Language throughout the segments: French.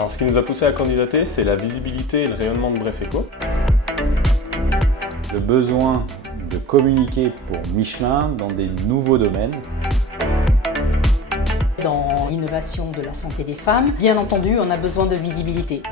Alors ce qui nous a poussé à candidater, c'est la visibilité et le rayonnement de Bref Eco. Le besoin de communiquer pour Michelin dans des nouveaux domaines. Dans l'innovation de la santé des femmes, bien entendu, on a besoin de visibilité.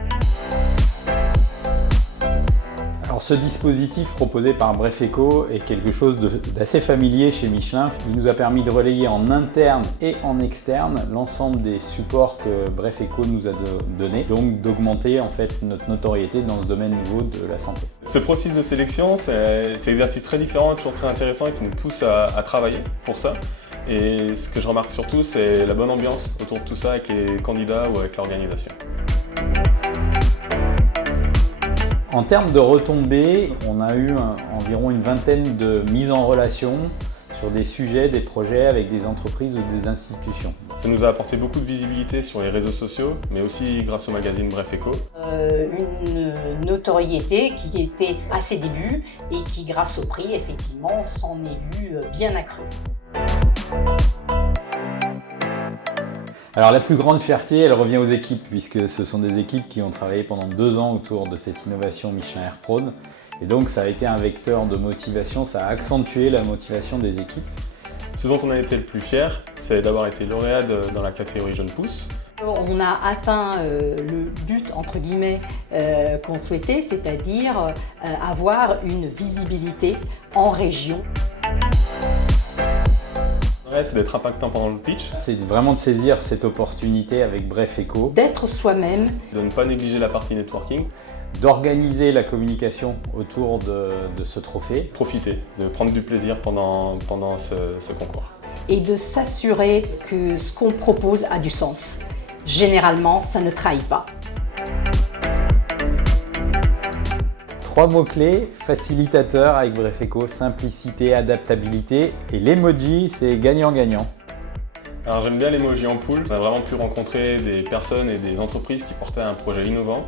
Alors ce dispositif proposé par Bref Eco est quelque chose d'assez familier chez Michelin. Il nous a permis de relayer en interne et en externe l'ensemble des supports que Bref Eco nous a donnés, donc d'augmenter en fait notre notoriété dans ce domaine nouveau de la santé. Ce processus de sélection, c'est un exercice très différent, toujours très intéressant et qui nous pousse à travailler pour ça. Et ce que je remarque surtout, c'est la bonne ambiance autour de tout ça avec les candidats ou avec l'organisation. En termes de retombées, on a eu environ une vingtaine de mises en relation sur des sujets, des projets avec des entreprises ou des institutions. Ça nous a apporté beaucoup de visibilité sur les réseaux sociaux, mais aussi grâce au magazine Bref Eco. Une notoriété qui était à ses débuts et qui, grâce au prix, effectivement, s'en est vue bien accrue. Alors la plus grande fierté, elle revient aux équipes, puisque ce sont des équipes qui ont travaillé pendant 2 ans autour de cette innovation Michelin Airprone. Et donc ça a été un vecteur de motivation, ça a accentué la motivation des équipes. Ce dont on a été le plus fier, c'est d'avoir été lauréat dans la catégorie Jeune Pousse. On a atteint le but, entre guillemets, qu'on souhaitait, c'est-à-dire avoir une visibilité en région. Ouais, c'est d'être impactant pendant le pitch, C'est vraiment de saisir cette opportunité avec Bref Eco, D'être soi-même. de ne pas négliger la partie networking, d'organiser la communication autour de ce trophée. profiter, de prendre du plaisir pendant ce concours. Et de s'assurer que ce qu'on propose a du sens. Généralement, ça ne trahit pas. 3 mots-clés, facilitateur avec Bref Eco, simplicité, adaptabilité et l'emoji, c'est gagnant-gagnant. Alors j'aime bien l'emoji en poule, on a vraiment pu rencontrer des personnes et des entreprises qui portaient un projet innovant